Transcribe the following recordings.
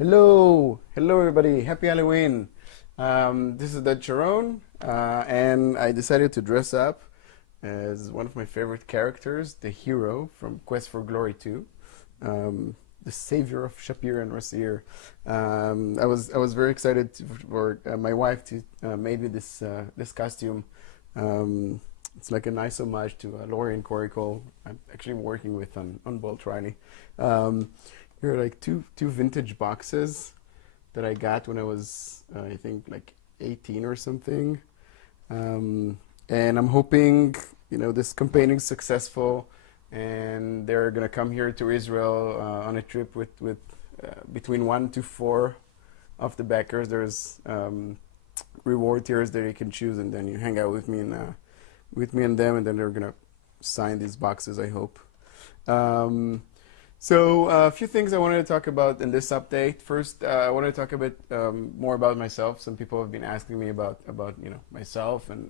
Hello everybody. Happy Halloween. This is Oded Sharon, and I decided to dress up as one of my favorite characters, the hero from Quest for Glory 2, the savior of Shapir and Rasir. I was very excited for my wife to made me this costume. It's like a nice homage to Laurie and Corey Cole. I'm actually working with on Bolt Riley. Um, Here are like two vintage boxes that I got when I was I think like 18 or something. Um, and I'm hoping this campaign is successful, and they're gonna come here to Israel on a trip with between 1 to 4 of the backers. There's reward tiers that you can choose, and then you hang out with me and them, and then they're gonna sign these boxes, I hope. Um, so a few things I wanted to talk about in this update. First, I wanted to talk a bit more about myself. Some people have been asking me about myself, and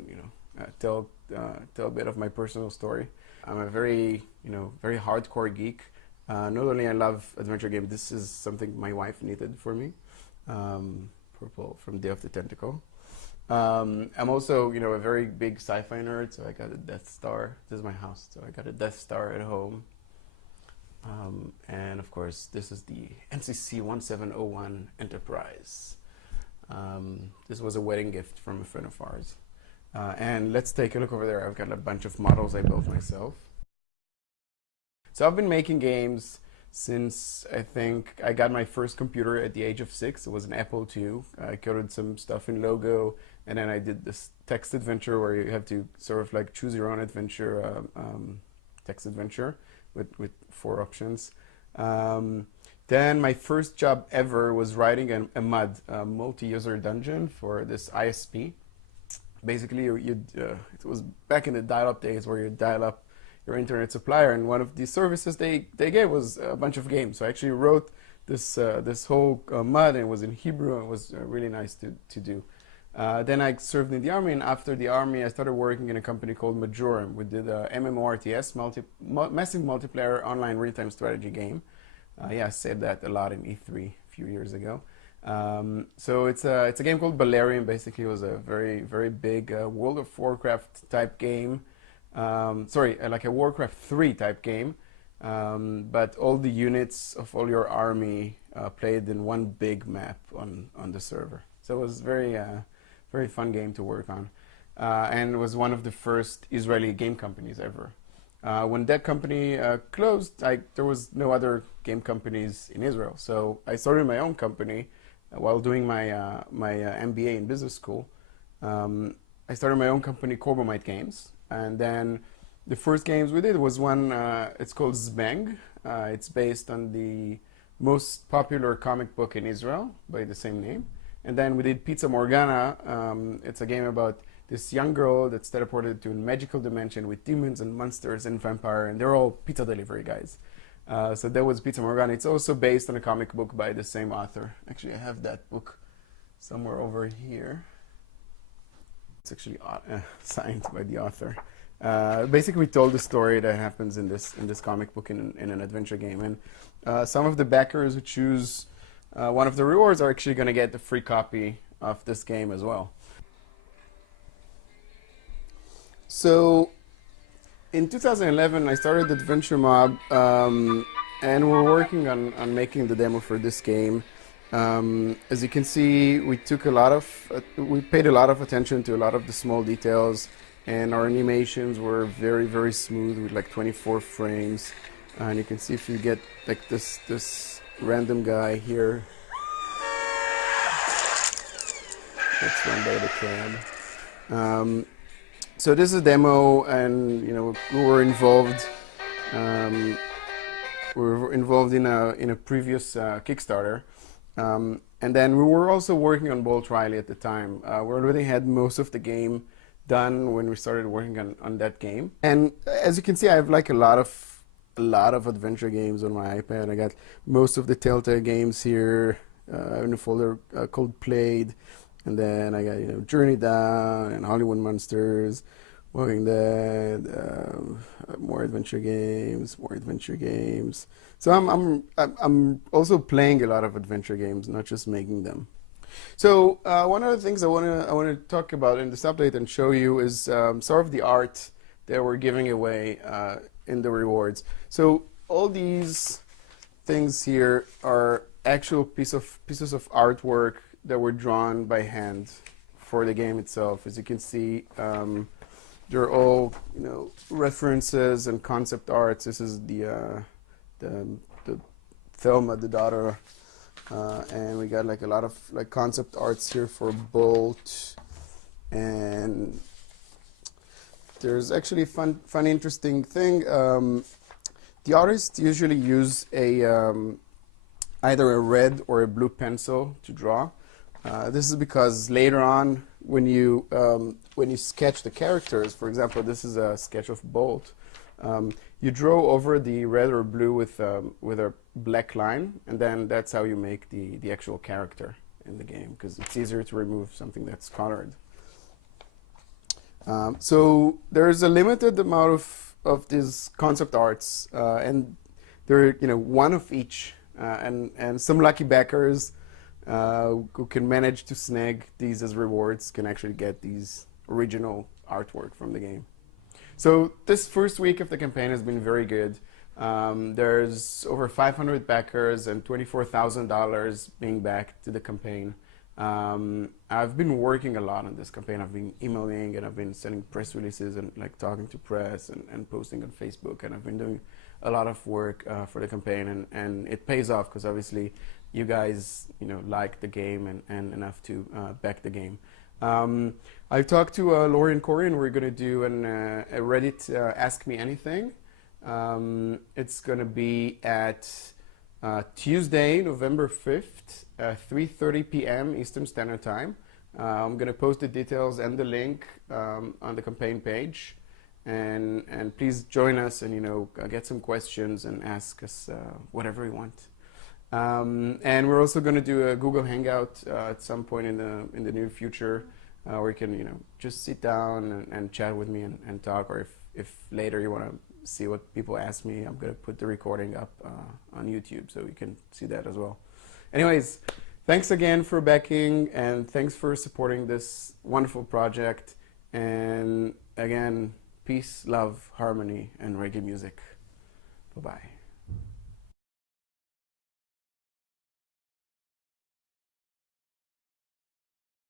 tell a bit of my personal story. I'm a very hardcore geek. Not only I love adventure games, this is something my wife needed for me. Purple from Day of the Tentacle. I'm also a very big sci-fi nerd, so I got a Death Star. This is my house, so I got a Death Star at home. And of course, this is the NCC 1701 Enterprise. This was a wedding gift from a friend of ours. And let's take a look over there. I've got a bunch of models I built myself. So I've been making games since I think I got my first computer at the age of 6. It was an Apple II. I coded some stuff in Logo, and then I did this text adventure where you have to sort of like choose your own adventure, text adventure with 4 options. Then my first job ever was writing a MUD, a multi-user dungeon for this ISP. Basically, it was back in the dial-up days where you dial up your internet supplier, and one of the services they gave was a bunch of games. So I actually wrote this whole MUD, and it was in Hebrew, and it was really nice to do. Then I served in the army, and after the army, I started working in a company called Majorum. We did a MMORTS, massive multiplayer online real-time strategy game. Yeah, I said that a lot in E3 a few years ago. So it's a game called Balerion. Basically, it was a very big World of Warcraft type game. Sorry, like a Warcraft 3 type game. But all the units of all your army played in one big map on the server. So it was very fun game to work on, and it was one of the first Israeli game companies ever. When that company closed, there was no other game companies in Israel, so I started my own company while doing my MBA in business school. I started my own company, Corbomite Games, and then the first games we did was one. It's called Zbang. It's based on the most popular comic book in Israel by the same name. And then we did Pizza Morgana. It's a game about this young girl that's teleported to a magical dimension with demons and monsters and vampire, and they're all pizza delivery guys. So that was Pizza Morgana. It's also based on a comic book by the same author. Actually, I have that book somewhere over here. It's actually signed by the author. Basically, we told the story that happens in this comic book in an adventure game, and some of the backers who choose one of the rewards are actually going to get the free copy of this game as well. So in 2011, I started Adventure Mob, and we're working on making the demo for this game. As you can see, we paid a lot of attention to a lot of the small details, and our animations were very smooth with like 24 frames. And you can see if you get like this random guy here that's run by the cab. So this is a demo, and we were involved. In a previous Kickstarter, and then we were also working on Bolt Riley at the time. We already had most of the game done when we started working on that game. And as you can see, I have like a lot of adventure games on my iPad. I got most of the Telltale games here in a folder called Played, and then I got Journey Down and Hollywood Monsters, Walking Dead, more adventure games, So I'm also playing a lot of adventure games, not just making them. So one of the things I want to talk about in this update and show you is sort of the art that we're giving away in the rewards. So all these things here are actual pieces of artwork that were drawn by hand for the game itself. As you can see, they're all references and concept arts. This is the Thelma, the daughter. And we got like a lot of like concept arts here for Bolt, and there's actually fun interesting thing. The artists usually use either a red or a blue pencil to draw. This is because later on, when you sketch the characters, for example, this is a sketch of Bolt. You draw over the red or blue with a black line, and then that's how you make the actual character in the game, because it's easier to remove something that's colored. So there's a limited amount of these concept arts, and they're one of each, and some lucky backers who can manage to snag these as rewards can actually get these original artwork from the game. So this first week of the campaign has been very good. There's over 500 backers and $24,000 being backed to the campaign. I've been working a lot on this campaign. I've been emailing and I've been sending press releases and like talking to press and posting on Facebook, and I've been doing a lot of work for the campaign, and it pays off because obviously you guys like the game and enough to back the game. I've talked to Lori and Corey, and we're going to do a Reddit Ask Me Anything. It's going to be at Tuesday, November 5th, 3:30 p.m. Eastern Standard Time. I'm going to post the details and the link on the campaign page. And please join us and get some questions and ask us whatever you want. And we're also going to do a Google Hangout at some point in the near future, where you can just sit down and chat with me and talk. Or if later you want to see what people ask me, I'm going to put the recording up on YouTube so you can see that as well. Anyways, thanks again for backing, and thanks for supporting this wonderful project. And again, peace, love, harmony, and reggae music. Bye-bye.